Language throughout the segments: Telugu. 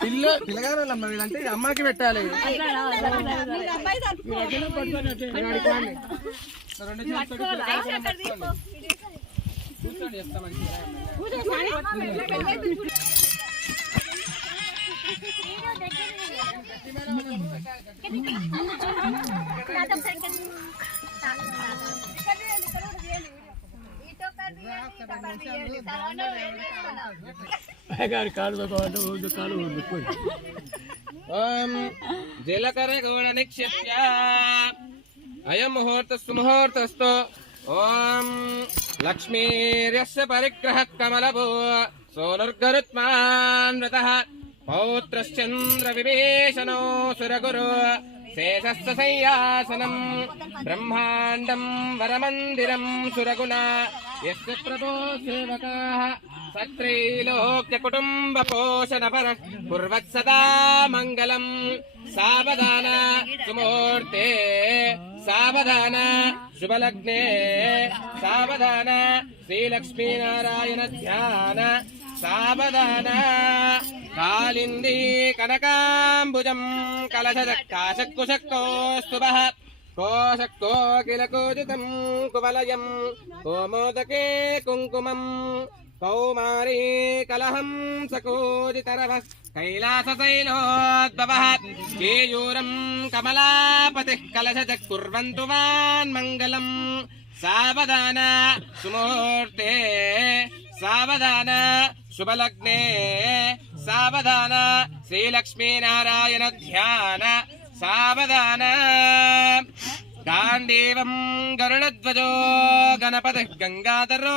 పిల్ల అంటే అమ్మాకి పెట్టాలి. కూర్చోండి జీలకర్ర గౌడ నిక్షిప్య అయం ముహూర్త సుముహూర్తస్తో ఓం లక్ష్మీర్యస్య పరిగ్రహ కమలభూ. సోనుర్గరుత్మాన్వత. పౌత్రశ్చంద్ర విభీషణో సురగురు. శేషస్య బ్రహ్మాండం వరమందిరం సురగుణ ఎస్ ప్రభో సేవకాః సత్రైలోక్య కుటుంబ పోషణ పర కుర్వత్ సదా మంగళం సావధాన సుమూర్తే సావధాన శుభలగ్నే సావధాన శ్రీలక్ష్మీనారాయణ ధ్యాన సావధాన కాళిందీ కనకాంబుజం కలశక్కాశక్కుశక్తోస్తు కోశక్తో కిల కోజితం కువలయం కోమోదకే కుంకుమం కౌమారీ కలహం సకోజితరవ కైలాసశైలోద్భవ కేయూరం కమలాపతి కలశ కుర్వంతు వాన్మంగళం సావధాన సుముహూర్తే సావధాన శుభలగ్నే సావధాన శ్రీలక్ష్మీనారాయణ ధ్యాన సావధాన గాంధీవం గరుడధ్వజో గణపతి గంగాధరో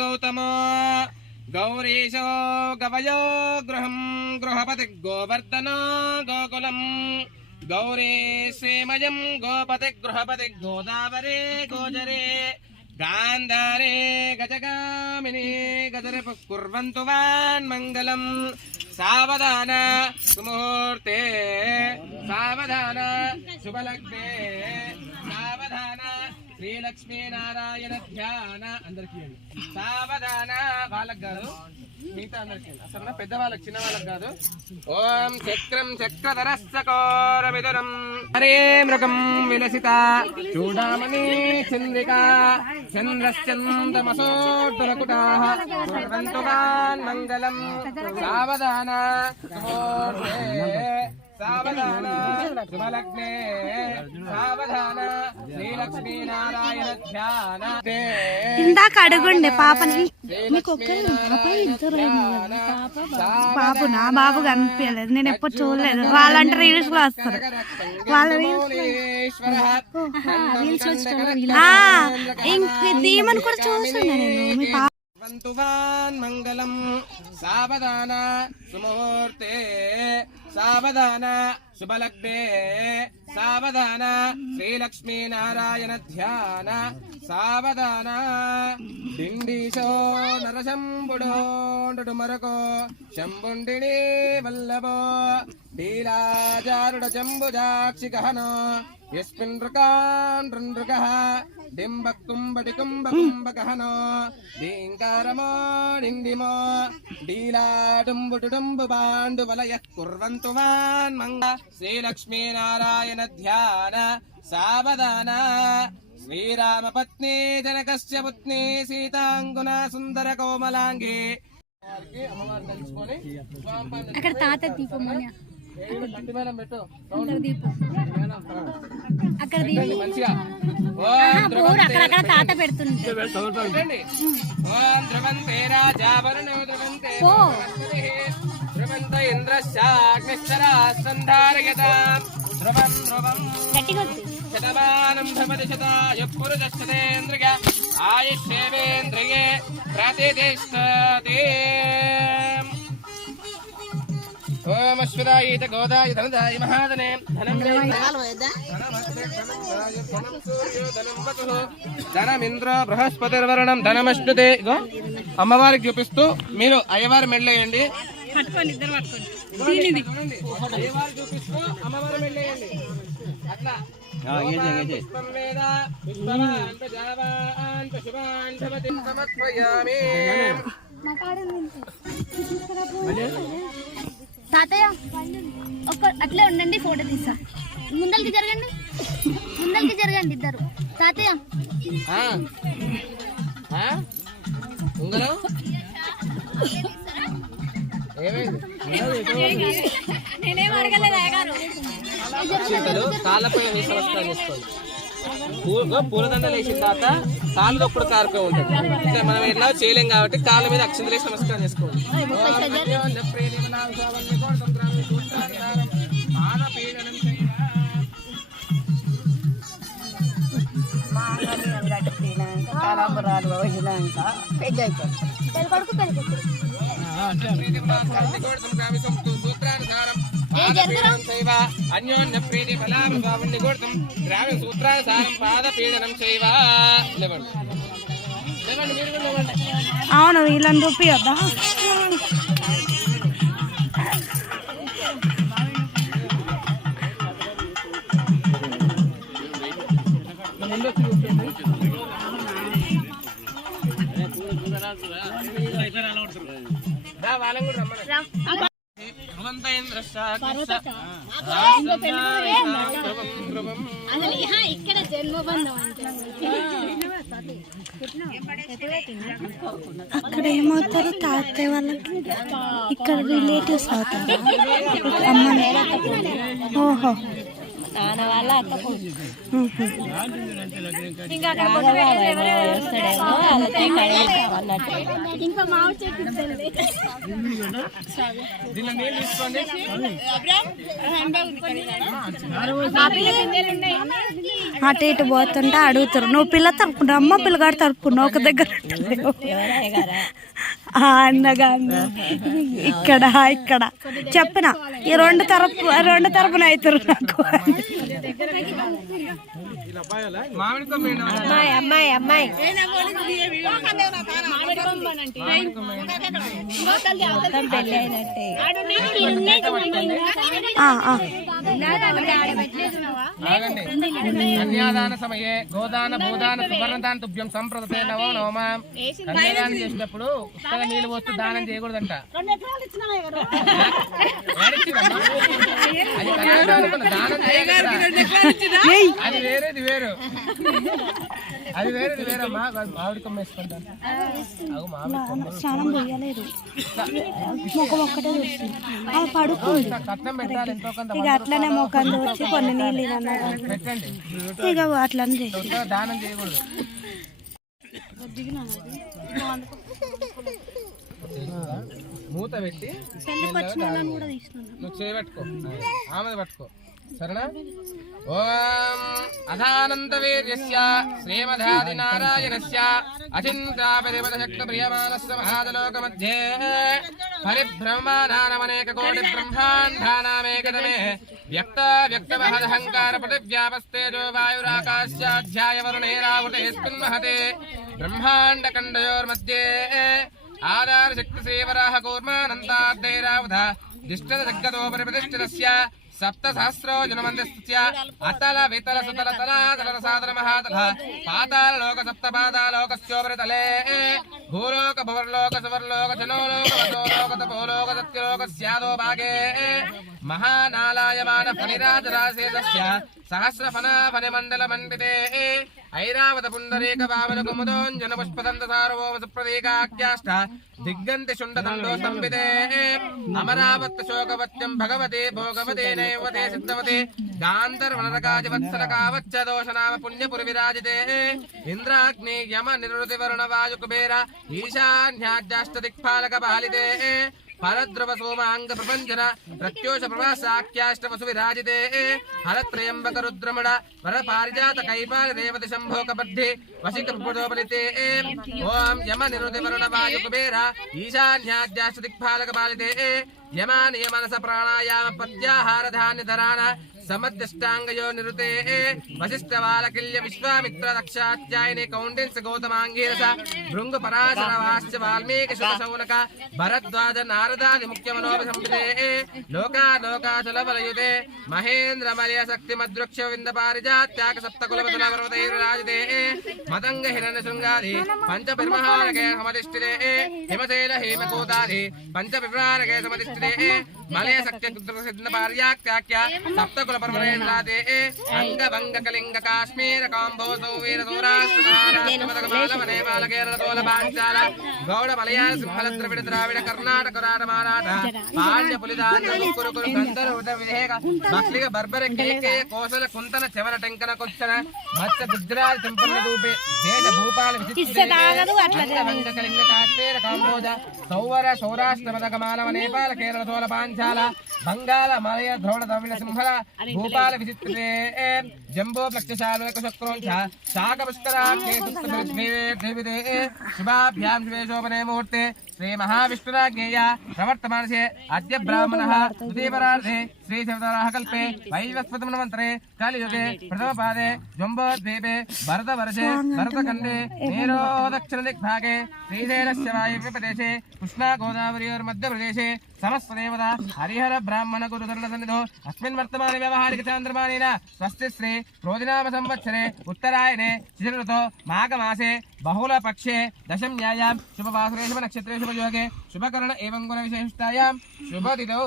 గౌతమో గౌరీశో గవయో గృహం గృహపతి గోవర్ధనో గోకులం గౌరీ శ్రీమయం గోపతి గృహపతి గోదావరి గోజరే గాంధారే గజగామిని గజర కుర్వంతు వాన్మంగళం సావధాన సుముహూర్తే సావధాన శుభలగ్నే. సావధాన శ్రీలక్ష్మీనారాయణ ధ్యాన అందరికీ సావధాన వాళ్ళకి కాదు మిగతా అందరికీ అసలు పెద్ద వాళ్ళకి చిన్న వాళ్ళకి కాదు. ఓం చక్రం చక్రధరస్సకోర విదురం హరే మృగం విలసిత. చూడామణి చంద్రిక. చంద్రశ్చంద్రమసోర్ధులకుటాః కుర్వంతు మంగళం. సావధాన. సావధాన. శుభలగ్నే సావధాన. ఇందాక అడుగుండే పాపని మీకు ఒక్కరే పాప ఇద్దరు బాబు నా బాబు కనిపించలేదు నేను ఎప్పుడు చూడలేదు వాళ్ళంటే రీల్స్లో వస్తారు వాళ్ళ ఆ, ఇంక దీమని కూడా చూస్తున్నా నేను మీ పాప మంగళం సావధాన సుముహూర్తే సావధాన శుభలగ్నే సావధాన శ్రీలక్ష్మీనారాయణ ధ్యాన సావధాన డిండీశో నరశంబుడో మరకో శంబుండిని వల్లభో లీలాజారుడ జంబుజాక్షి గహనో యస్మిన్ నృకాన్ నృకః డింబకుంబటి కుంభకుంభ గహనో డీంకారమో డిండిమో డీలాడుంబుడుంబు కుర్వంత వాన్ మంగ శ్రీలక్ష్మీనారాయణ ధ్యాన సావధాన శ్రీరామ పత్ని జనకస్య పుత్ని సీతాంగున సుందర కోమలాంగి అక్కడ తాత దీపం. అక్కడ పోరు అక్కడక్కడ తాత పెడుతుంది ధ్రువంతే ధ్రువం ధ్రువం. శతమానం శతాయ పురుషశతేంద్రియ ఆయుష్యేవేంద్రియే ప్రతిష్టతే. ఓం అశ్వదాయీత గోదాయ ధనదాయ మహాదనే. ధనం ధనమింద్ర బృహస్పతిర్వరణం ధనమశ్నుతే. అమ్మవారికి చూపిస్తూ మీరు అయ్యవారి మెళ్ళేయండి పట్టుకోండి ఇద్దరు పట్టుకోండి చూడండి. అయ్యవారు చూపిస్తూ అమ్మవారి మెళ్ళేయండి అట్లా పుష్పం వేద పుష్పవాన్ ప్రజావాన్ పశువాన్ భవతి సమర్పయామి తాతయ్య ఒక్క అట్లే ఉండండి ఫోటో తీసా ముందరికి జరగండి. ముందరికి జరగండి ఇద్దరు. తాతయ్య. ఆ? ఆ? ఉంగరం? ఏమైంది? చింతలు కాళ్ళపై వేసి నమస్కారం చేసుకోండి పూల పూలదండలు వేసిన తర్వాత కాళ్ళు ఒప్పుడు కారుకో ఉంటుంది. అంటే మనం ఎట్లా చేయలేం కాబట్టి కాళ్ళ మీద అక్షంతలు వేసి నమస్కారం చేసుకోండి తలంబరాలు వచ్చినాక పెద్ద అయిపోతుంది పెళ్ళి కొడుకు కూతురు. అన్యోన్య ప్రీతి ఫలాభావం నిగూఢం గ్రామ సూత్రానుసారం పాదపీడనం చేయవా లేవండి లేవండి మీరు కూడా లేవండి అవును వీళ్ళని చూపియొద్దా ఇక్కడ జన్మబంధం అంటే. అక్కడ ఏమవుతారు తాతయ్య వాళ్ళకి. ఇక్కడ రిలేటివ్స్ అవుతారు. అమ్మ ఓహో. నాన్న వాళ్ళ అక్క అటు ఇటు పోతుంటే అడుగుతారు నువ్వు పిల్ల తరుపుకున్నావు? అమ్మ పిల్లగాడు తరుపుకున్నావు? ఒక దగ్గర ఉంటలేవు. ఎవరయ్య గారా ఆ అన్నగా అన్న. ఇక్కడ ఇక్కడ చెప్పిన ఈ రెండు తరపు రెండు తరపున అవుతారు నాకు? అమ్మాయి అమ్మాయి అమ్మాయి కన్యాదాన సమయే. గోదాన భూదాన సువర్ణదాన తుభ్యం సంప్రదతే నవో నవమాం కన్యాదానం చేసినప్పుడు ఉత్తగా నీళ్ళు పోస్తూ దానం చేయకూడదంట. దానం. అది వేరేది వేరు. అది మామిడి కొమ్మ వేసుకుంటాను అవు మామిడి కొమ్మ. స్నానం పోయలేదు ముఖం ఒక్కటే చూస్తుంది. అది పడుకుంది కట్నం పెట్టాలి ఎంతో కొంత ఇక అట్లనే ముఖం వచ్చి కొన్ని నీళ్ళు ఇది అన్నారు పెట్టండి. ఇక అట్లనే చేసి దానం చేయకూడదు. మూత పెట్టి నువ్వు చేయబెట్టుకో ఆమెది పట్టుకో. సరేనా? ఓం అధానంత వీర్యస్య శ్రీమధాది నారాయణస్య అచింతాపరివదశక్త ప్రియమానస్య మహాదలోక మధ్యే పరిభ్రమమానానమనేక కోటి బ్రహ్మాండానామేకదమే వ్యక్త వ్యక్త మహదహంకార పృథివ్యాపస్తేజో వాయురాకాశ్యాధ్యాయ వరుణే రావుటేస్మిన్ మహతే బ్రహ్మాండ ప్రతిష్ఠితస్య సప్త అతల వితల సుతల తలాతల సాదర మహాతల పాతాళ లోక సప్త పాతాలోకస్యోపరి భూలోక భువర్లోక సువర్లోక జనోలోక వసోలోక తపోలోక సత్యలోక స్యాదో భాగే మహానాలాయమాన ఫణిరాజరాశేదస్య సహస్ర ఫణ ఫణిమండల మండితే ఐరావత పుండరీక వామన కుముదోంజన పుష్పదంత సార్వోమ సుప్రదీకాఖ్యాష్ట దిగ్గంతి శుండదండో స్తంభితే అమరావత్ శోకవత్యం భగవతే భోగవతే నైవతే సిద్ధవతే. గాంధర్వనరకాజ వత్సల కావచ్చ దోషనామ పుణ్యపురి విరాజితే ఇంద్రాగ్ని యమ నిరుతి వరుణ వాయు కుబేర ఈశాన్యాజ్యాష్ట దిక్పాలక పాలితే హరద్రవ సోమాంగ ప్రపంచన ప్రత్యోష ప్రవాసాఖ్యాష్టవసు విరాజితే హరత్రయంబక రుద్రమణ వర పారిజాత కైపాల దేవత శంభోక బద్ధి వసిక ప్రపదోపలితే ఓం యమ నిరుది వరుణ వాయు కుబేర ఈశాన్యాద్యాష్ట దిక్పాలక పాలితే యమాని యమనస ప్రాణాయామ పద్యాహార ధాన్య ధరాన నిరుతే వశిష్ఠ బాలకిల్య విశ్వామిత్ర దక్షాత్యాయని కౌండిన్స గౌతమాంగీరస భృంగు పరాశర వాశ్చ వాల్మీకి శుభ శౌనక భరద్వాజ నారదాది ముఖ్యమనోప సంపితే లోకా లోకా వలయుతే మహేంద్ర మలయ శక్తి మద్రుక్ష వింద పారిజాత్యాక సప్త కులపతుల పర్వతైర్రాజితే మతంగ హిరణ్య శృంగాది పంచ పరిమహారకే సమధిష్ఠిరే హిమశైల హేమకూతాది పంచ బిభ్రారకే సమధిష్ఠిరే ಬಲೆ ಸತ್ಯ ಕುದುರಸಿದ್ಧ ಪಾರ್ಯಾಕ್ತ್ಯಾಖ್ಯ ಸಪ್ತ ಕುಲ ಪರಮರೇಂದ್ರ ದೇ ಅಂಗ ಭಂಗ ಕಲಿಂಗ ಕಾಶ್ಮೀರ ಕಾಂಬೋಸೌ ವೀರ ದೂರಾಷ್ಟ್ರಮನೆ ಬಾಲ ಕೇರಳ ಕೋಲ ಪಾಂಚಾಲ ಗೌಡ ಮಲಯಾಳ ಸಿಂಹಲ ದ್ರವಿಡ ದ್ರಾವಿಡ ಕರ್ನಾಟಕ ರಾಟ ಮಾರಾಟ ಪಾಂಡ್ಯ ಪುಲಿದಾಂಡ ಕುರು ಕುರು ಗಂಧರ ಉದ ವಿಧೇಯ ಮಕ್ಕಳಿಗೆ ಬರ್ಬರ ಕೇಕೆ ಕೋಸಲ ಕುಂತನ ಚವರ ಟೆಂಕನ ಕೊಚ್ಚನ ಮತ್ತ ಗುಜರಾತ್ ಸಂಪನ್ನ ರೂಪೆ ದೇಶ ಭೂಪಾಲ ವಿಚಿತ್ರ ಭಂಗ ಕಲಿಂಗ ಕಾಶ್ಮೀರ ಕಾಂಬೋಜ ಸೌವರ ಸೌರಾಷ್ಟ್ರ ಮದಗ ಮಾನವ ನೇಪಾಳ ಕೇರಳ ಸೋಲ ಪಾಂಚಾಲ పాంచాల బంగాళ మలయ ద్రోణ తమిళ సింహళ భూపాల విచిత్రే జంబో ప్లక్షశాలో శక్రోంచ శాక పుష్కరాగ్నే దేవిదే శుభాభ్యాం శుభే శోభనే ముహూర్తే శ్రీ మహావిష్ణురాజ్ఞేయ ప్రవర్తమానసే అద్య బ్రాహ్మణ ద్వితీయపరార్ధే శ్రీ శివతరాः కల్పే వైవస్వతమన్వంతరే కలియుగే ప్రథమ ప్రథమపాదే జంబోద్వీపే భరతవర్షే భరతఖण्डे నీరో నేరోదక్షిణ దిగ్భాగే శ్రీశైలస్య వాయువ్య ప్రదేశే కృష్ణా గోదావరియోర్మధ్యప్రదేశే సమస్తదేవత హరిహర బ్రాహ్మణ గురుధరణ సన్నిధో అస్మిన్ వర్తమాన వ్యవహారిక చాంద్రమానేన స్వస్తి శ్రీ క్రోధినామ సంవత్సరే ఉత్తరాయణే శిశులతో మాఘమాసే బహుళ పక్షే దశమ్యాయాం శుభవాసరే శుభ నక్షత్రే శుభయోగే శుభకరణ ఏం గుణ విశేషిష్టాయాం శుభదిదో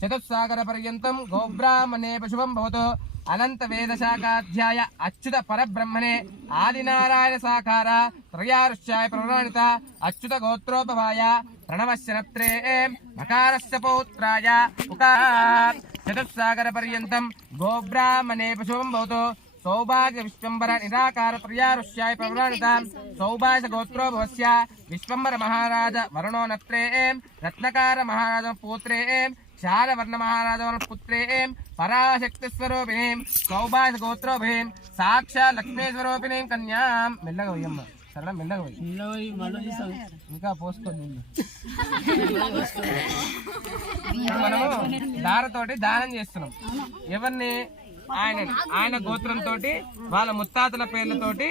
చతుస్సాగర పర్యంతం గోబ్రాహ్మణే శుభం భవతు అనంత వేద శాఖాధ్యాయ అచ్యుత పరబ్రహ్మణే ఆదినారాయణ సాకార త్రయారుష్యాయ ప్రవణిత అచ్యుత గోత్రోపవాయ ప్రణవశనత్రే మకారస్య పౌత్రాయ ఉకా చతుస్సాగర పర్యంతం గోబ్రాహ్మణే శుభం భవతు సౌభాగ్య విశ్వంబర నిరాకార త్రయారుష్యాయ ప్రవణిత సౌభాగ్య గోత్రో భవస్య విశ్వంబర మహారాజ వరుణో నత్రే. రత్నకార మహారాజ పుత్రే. శారవర్ణ మహారాజవన పుత్రే. పరాశక్తి స్వరూపిణీం సౌభాష గోత్రోభిం సాక్షా లక్ష్మీ స్వరూపిణీం కన్యాం. మెల్లగా పోయి ఇంకా పోసుకోండి మనము దారతోటి దానం చేస్తున్నాం. ఎవరిని? ఆయన ఆయన గోత్రంతో వాళ్ళ ముత్తాతల పేర్లతోటి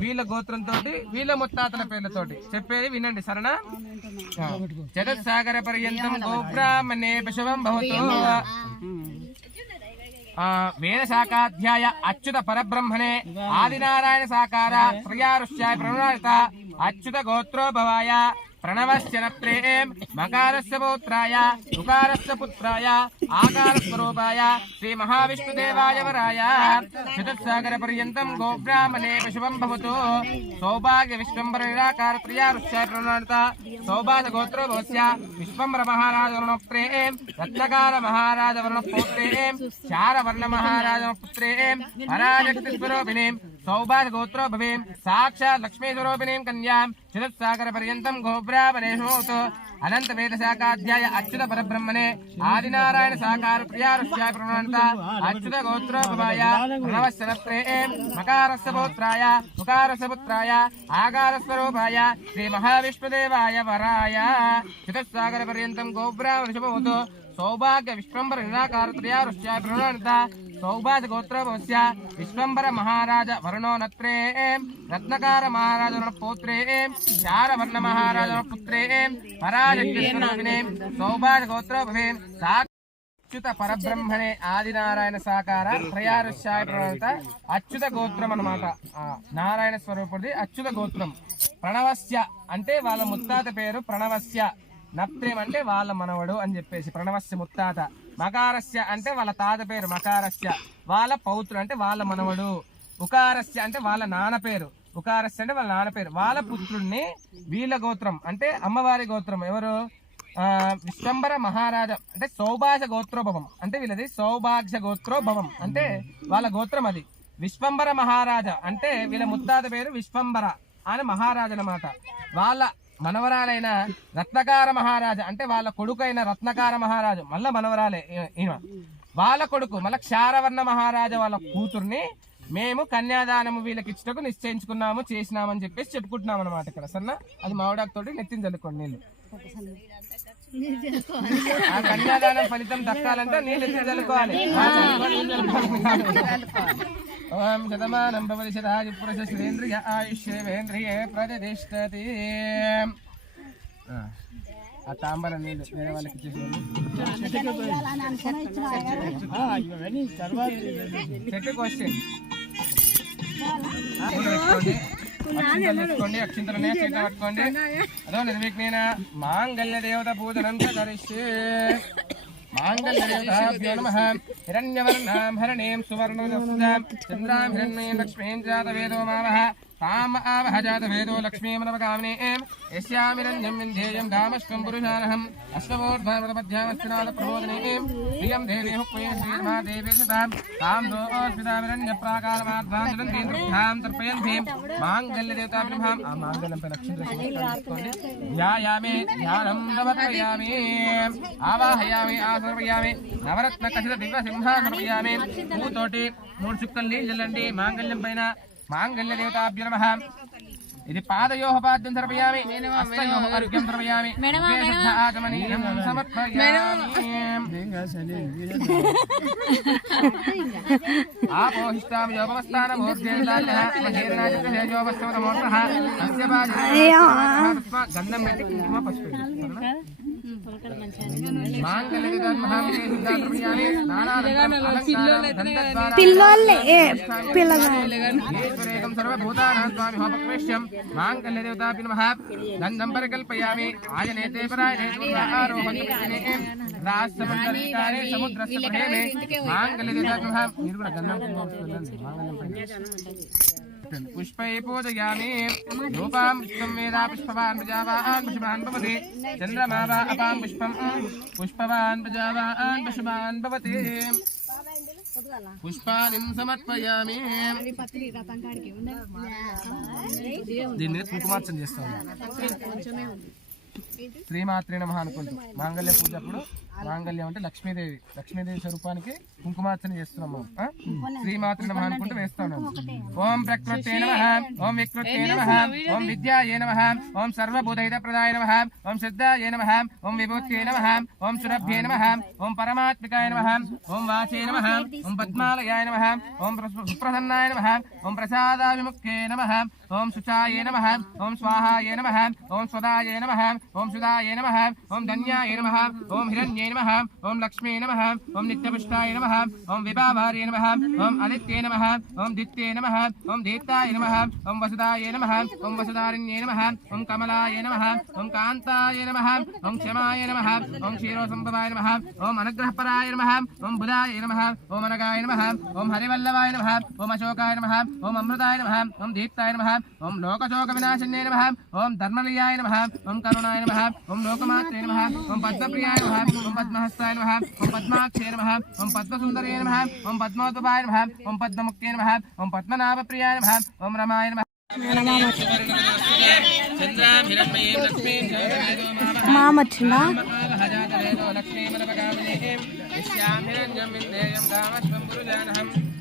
వీళ్ళ గోత్రంతో వీళ్ళ ముత్తాతల పేర్లతోటి. చెప్పేది వినండి సరేనా? జగత్ సాగర పర్యంతం గోబ్రాహ్మణే పశువం భవతు. వేద శాఖాధ్యాయ అచ్యుత పరబ్రహ్మణే ఆదినారాయణ సాకార శ్రయారుష్యాయ ప్రణాళిత అచ్యుత గోత్రోభవాయ ప్రణవశ్చన ప్రేం మకారస్య పౌత్రాయ ఉకారస్య పుత్రాయ ఆకార స్వరూపాయ శ్రీ మహావిష్ణుదేవాయ వరాయ చతుస్సాగర పర్యంతం గోబ్రాహ్మణే శుభం భవతు సౌభాగ్య విశ్వంబర నిరాకార త్రయారుష్యాయ ప్రణాళిత సౌభాగ్య గోత్రో భవస్య విశ్వంబర మహారాజ వర్ణప్రేం రత్నకార మహారాజ వర్ణ పౌత్రేం శారవర్ణ మహారాజ పుత్రేం పరాశక్తి స్వరూపిణీం సౌభాగ్య గోత్రో భవేం సాక్షాత్ లక్ష్మీ స్వరూపిణీం కన్యాం చతుస్సాగర పర్యంతం గోబ్రాహ్మణేషోతు అనంత వేద శాఖాధ్యాయ అచ్యుత పరబ్రహ్మణే ఆదినారాయణ సాకార ప్రియారుష్యాయ ప్రణాంత అచ్యుత గోత్రోపమాయ ప్రణవశనప్రేం మకారస్య పౌత్రాయ ఉకారస్య పుత్రాయ ఆకార స్వరూపాయ శ్రీ మహావిష్ణుదేవాయ వరాయ చతుస్సాగర పర్యంతం గోబ్రాహ్మణ శుభవతు సౌభాగ్య విశ్వంబర నిరాకార త్రయారుష్యాయ ప్రణాంత సౌభాగ్య గోత్రోభవస్య విశ్వంబర మహారాజ వరుణో నత్రే రత్నకార మహారాజ పౌత్రే చారవర్ణ మహారాజ పుత్రే పరాజక్తిస్వరూపిణే సౌభాగ్య గోత్రోభవేం. అచ్యుత పరబ్రహ్మణే. ఆదినారాయణ సాకార త్రయారుష్యాయ ప్రణాళిత. అచ్యుత గోత్రం అన్నమాట. ఆ, నారాయణ స్వరూపుడిది అచ్యుత గోత్రం. ప్రణవస్య అంటే వాళ్ళ ముత్తాత పేరు ప్రణవస్య. నప్త్రేం అంటే వాళ్ళ మనవడు అని చెప్పేసి ప్రణవస్య ముత్తాత. మకారస్య అంటే వాళ్ళ తాత పేరు మకారస్య. వాళ్ళ పౌత్రుడు అంటే వాళ్ళ మనవడు. ఉకారస్య అంటే వాళ్ళ నాన్న పేరు. ఉకారస్య అంటే వాళ్ళ నాన్న పేరు. వాళ్ళ పుత్రుడిని వీళ్ళ గోత్రం అంటే అమ్మవారి గోత్రం ఎవరు? ఆ, విశ్వంబర మహారాజ అంటే సౌభాష గోత్రోభవం. అంటే వీళ్ళది సౌభాగ్య గోత్రోభవం. అంటే వాళ్ళ గోత్రం అది. విశ్వంబర మహారాజ అంటే వీళ్ళ ముత్తాత పేరు విశ్వంబర అని మహారాజు అన్నమాట వాళ్ళ మనవరాలైన రత్నకార మహారాజు అంటే వాళ్ళ కొడుకైన రత్నకార మహారాజు మళ్ళా మనవరాలే ఈయన. వాళ్ళ కొడుకు మళ్ళా క్షారవర్ణ మహారాజు వాళ్ళ కూతుర్ని మేము కన్యాదానము వీళ్ళకి ఇచ్చటకు నిశ్చయించుకున్నాము చేసినామని చెప్పేసి చెప్పుకుంటున్నాం అనమాట ఇక్కడ సన్న అది మామిడాకు తోటి నెత్తిని చల్లుకోండి నీళ్ళు. ఆ కన్యాదానం ఫలితం దక్కాలంటే నీళ్ళు చల్లుకోవాలి. ఆ చల్లుకొని నీళ్ళు చల్లుకోవాలి. ఓం శతమానం భవతి శతాజి పురుష ఆయుష్యేంద్రియే ప్రతిష్టతి. ఆ, ఆ తాంబర నీళ్ళు వేరే వాళ్ళకి చెట్టు క్వశ్చన్ పెట్టుకోండి. అక్షింతలనే చెట్టు పట్టుకోండి అదో నిర్విఘ్నేన మాంగళ్య దేవత పూజనంతా కరిష్యే మాంగళ్యదేవతాభ్యో నమః హిరణ్యవర్ణాం హరణీం సువర్ణరజస్యాం చంద్రాం హిరణ్మయీం లక్ష్మీం జాతవేదో మావః తాం ఆవహ జాతవేదో లక్ష్మీమనవగామినీం యస్యామిరణ్యం వింధ్యేయం గామశ్వం పురుషానహం అశ్వమూర్ధ్వమదమధ్యామశ్వినాద ప్రబోధినీం ప్రియం దేవీ హుక్వే శ్రీమా దేవీ సతాం తాం దోస్మితామిరణ్య ప్రాకారమార్ధాం తర్పయంతీం మాంగళ్యదేవతాభ్యం ఆ మాంగళ్యంపై నక్షత్ర తీసుకోండి ధ్యాయామి ధ్యానం సమర్పయామి ఆవాహయామి ఆసర్పయామి నవరత్న కసిత దివ్య సింహాసర్పయామి మూతోటి మూడు చుక్కలు నీళ్ళు చల్లండి. మాంగళ్యం పైన మాంగళ్య దేవతాభ్య నమః ఇది పాదయోహ పాద్యం సమర్పయామి హస్తయోహ అర్ఘ్యం సమర్పయామి ఆగమనీయం సమర్పయామి ఆపోహిష్టామి యోగమస్థానం అయ్యో. గంధం పసుపు పిల్లోళ్ళే ఏ, పిల్లగా ఈశ్వరేకం సర్వభూతానాం స్వామి హోపక్వేశ్యం మాంగళ్యదేవతాపి నమః గంధం పరికల్పయామి. ఆయనేతే పరాయణే ఆరోహణే రాష్ట్రమండలికారే సముద్రస్య ప్రేమే. మాంగళ్యదేవతాపి నమః మీరు కూడా కుంకుమ మాంగళ్యం పైన పుష్పై పూజయామి రూపాం పుష్పం వేదా పుష్పవాన్ ప్రజావాన్ పుష్పాన్ భవతి చంద్రమా వా అపాం పుష్పం పుష్పవాన్ ప్రజావాన్ పుష్పాన్ భవతి పుష్పాన్ని సమర్పయామి దీని మీద కుంకుమార్చన చేస్తాము శ్రీమాత్రే నమః అనుకుంటూ మాంగళ్య పూజ అప్పుడు మాంగళ్యం అంటే లక్ష్మీదేవి లక్ష్మీదేవి స్వరూపానికి కుంకుమార్చన చేస్తున్నాం? శ్రీమాత్రే నమః అనుకుంటూ వేస్తున్నాం ఓం ప్రకృతే నమః ఓం వికృతే నమః ఓం విద్యాయే నమః ఓం సర్వభూతహిత ప్రదాయ నమః ఓం శ్రద్ధాయే నమః ఓం విభూత్యే నమః ఓం సురభ్యే నమః ఓం పరమాత్మికాయ నమః ఓం వాచే నమః ఓం పద్మాలయాయ నమః ఓం ప్ర- సుప్రసన్నాయ నమః ఓం ప్రసాదావిముఖ్యే నమః ఓం శుచాయ నమః ఓం స్వాహాయ నమః ఓం స్వదాయ నమః ఓం సుదాయ నమః ఓం ధన్యాయ నమః ఓం హిరణ్యే నమః ఓం లక్ష్మీ నమః ఓం నిత్యపుష్టాయ నమః ఓం విభావార్య నమః ఓం ఆదిత్యే నమః ఓం దిత్యే నమః ఓం దీప్తాయ నమః ఓం వసుదాయ నమః ఓం వసుదారిణ్యే నమః ఓం కమలాయ నమః ఓం కాంతాయ నమః ఓం క్షమాయ నమః ఓం క్షీరోసంభవాయ నమః ఓం అనుగ్రహపరాయ నమః ఓం బుధాయ నమః ఓం అనగాయ నమః ఓం హరివల్లభాయ నమః ఓం అశోకాయ నమః ఓం అమృతాయ నమః ఓం దీప్తాయ నమః ఓం లోకశోక వినాశిన్యే నమః ఓం ధర్మలియాయ నమః ఓం కరుణాయ నమః ఓం లోకమాత్రే నమః ఓం పద్మప్రియాయ నమః ఓం పద్మహస్తాయ నమః ఓం పద్మాక్షే నమః ఓం పద్మసుందరే నమః ఓం పద్మోద్భవాయ నమః ఓం పద్మముక్తే నమః ఓం పద్మనాభప్రియాయ నమః ఓం రమాయ నమః చంద్రాం హిరణ్మయీం లక్ష్మీం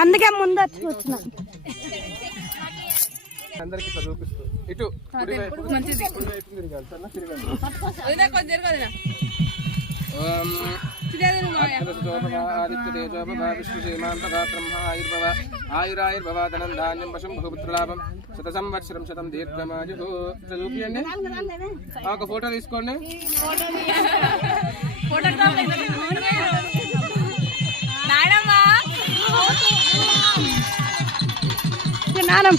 అందుకే ముందు వచ్చి కూర్చున్నాం. అందరికి ఇట్లా చూపిస్తూ ఇటు ఆయుర్భవ ఆయురాయుర్భవ ధనం ధాన్యం వశం బహుపుత్రలాభం శత సంవత్సరం శతం దీర్ఘమాయు ఇట్లా చూపియండి. ఒక ఫోటో తీసుకోండి. నానం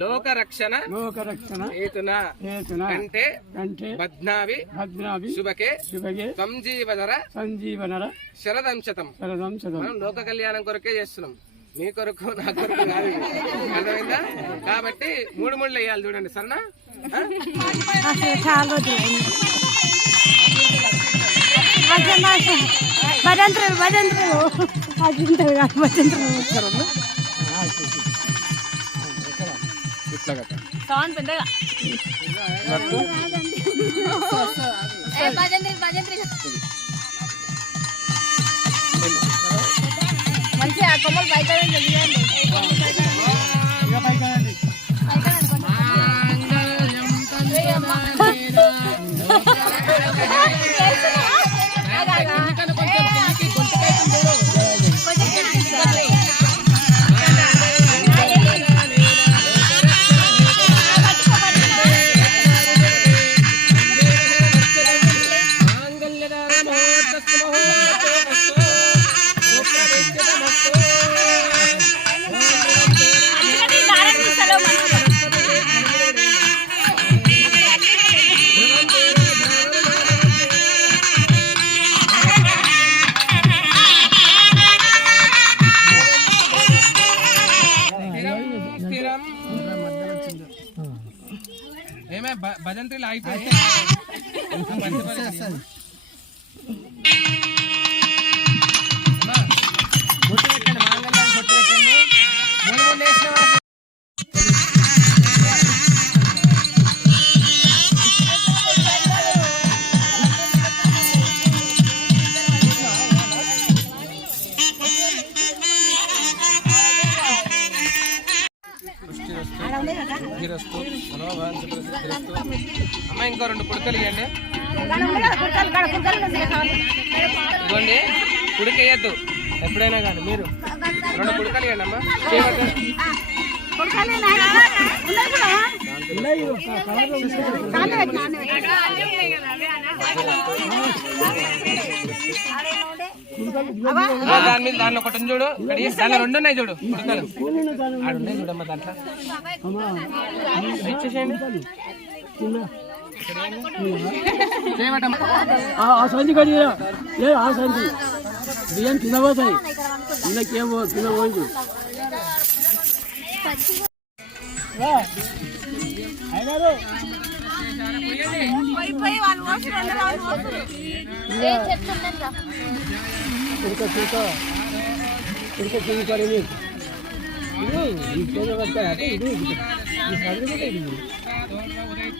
లోక రక్షణ లోకరక్షణ హేతున హేతున కంటే కంటే బద్నావి భద్రాభి శుభకే శుభగే సంజీవధర సంజీవనర శరదంశతం. శరదం శతం మనం లోక కళ్యాణం కొరకే చేస్తున్నాం. మీ కొరకు నా కొరకు కాదు. అర్థమైందా? కాబట్టి మూడు మూడు వేయాలి చూడండి సరేనా? భజంత్రులు భజంత్రులు. భజంత్రులు కాదు భజంత్రులు लगातार सावन पंद्रह ए मन से कोमल तो- बाइक जल्दी భజంత్రీలు అయిపోయి ఇదిగోండి పుడక వేయద్దు ఎప్పుడైనా కానీ మీరు. రెండు పుడకలు ఇవ్వండి అమ్మా. దాని మీద దాంట్లో ఒకటి చూడు. దాంట్లో రెండు ఉన్నాయి చూడు పుడకలు ఆడ ఉన్నాయి చూడమ్మా దాంట్లో. ఇచ్చేసేయండి. సంచి కడిగిరా లే ఆ సంచి బియ్యం కింద పోతాయి కిందకేం పో కింద పోయింది ఉడక చూక ఉడక చూక కడిగి ఇది ఈ చేత పడతాయి అంటే ఇది ఇది ఈ సగటు కూడా ఇది